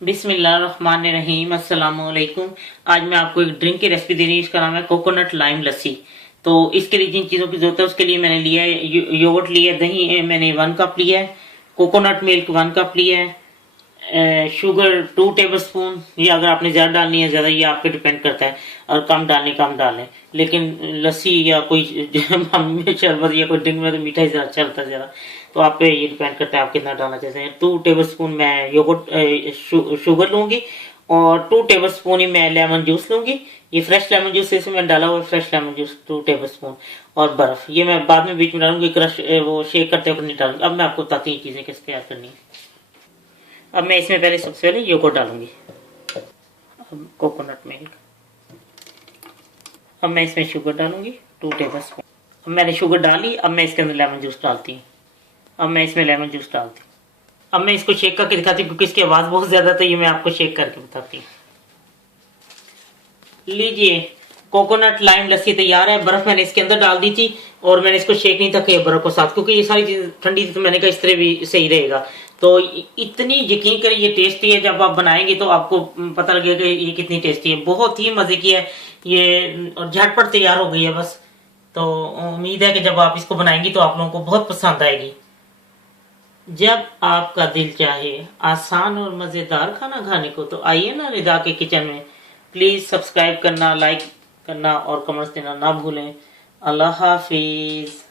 बिस्मिल्लाहिर्रहमानिर्रहीम, अस्सलाम वालेकुम। आज मैं आपको एक ड्रिंक की रेसिपी दे रही हूँ। इसका नाम है कोकोनट लाइम लस्सी। तो इसके लिए जिन चीज़ों की जरूरत है उसके लिए मैंने लिया है योगर्ट लिया है, दही मैंने 1 कप लिया है, कोकोनट मिल्क 1 कप लिया है, शुगर 2 टेबल स्पून। ये अगर आपने ज़्यादा डालनी है ज़्यादा, ये आप पे डिपेंड करता है, और कम डालनी कम डालें। लेकिन लस्सी या कोई शरबत या कोई ड्रिंक में तो मीठा ही ज़्यादा अच्छा लगता है ज़्यादा, तो आप पे ये डिपेंड करता है आप कितना डालना चाहते हैं। 2 टेबल स्पून मैं योगर्ट शुगर लूँगी, और 2 टेबल स्पून ही मैं लेमन जूस लूँगी। ये फ्रेश लेमन जूस इसमें मैंने डाला हुआ fresh lemon juice 2 table spoon, और बर्फ़ ये मैं बाद में बीच में डालूंगी, क्रश वो शेक करते वक्त नहीं डालूंगी। अब मैं आपको बताती हूँ चीज़ें कैसे तैयार करनी है। अब मैं इसमें पहले सबसे पहले योगर्ट डालूंगी, अब कोकोनट मिल्क, अब मैं इसमें शुगर डालूंगी 2 टेबल स्पून। अब मैंने शुगर डाली, अब मैं इसके अंदर लेमन जूस डालती हूँ। अब मैं इसमें लेमन जूस डालती हूँ। अब मैं इसको शेक करके दिखाती हूँ क्योंकि इसकी आवाज़ बहुत ज़्यादा, तो ये मैं आपको शेक करके बताती हूँ। लीजिए, कोकोनट लाइम लस्सी तैयार है। बर्फ मैंने इसके अंदर डाल दी थी और मैंने इसको शेक नहीं था कि बर्फ को साथ, क्योंकि ये सारी चीज़ ठंडी थी, तो मैंने कहा इस तरह भी सही रहेगा। तो इतनी यकीन करें ये टेस्टी है, जब आप बनाएंगे तो आपको पता लगेगा कि ये कितनी टेस्टी है। बहुत ही मज़े की है ये, और झटपट तैयार हो गई है बस। तो उम्मीद है कि जब आप इसको बनाएंगी तो आप लोगों को बहुत पसंद आएगी। जब आपका दिल चाहे आसान और मज़ेदार खाना खाने को, तो आइए ना रिदा के किचन में। प्लीज़ सब्सक्राइब करना, लाइक करना और कमेंट्स देना ना भूलें। अल्लाह हाफिज़।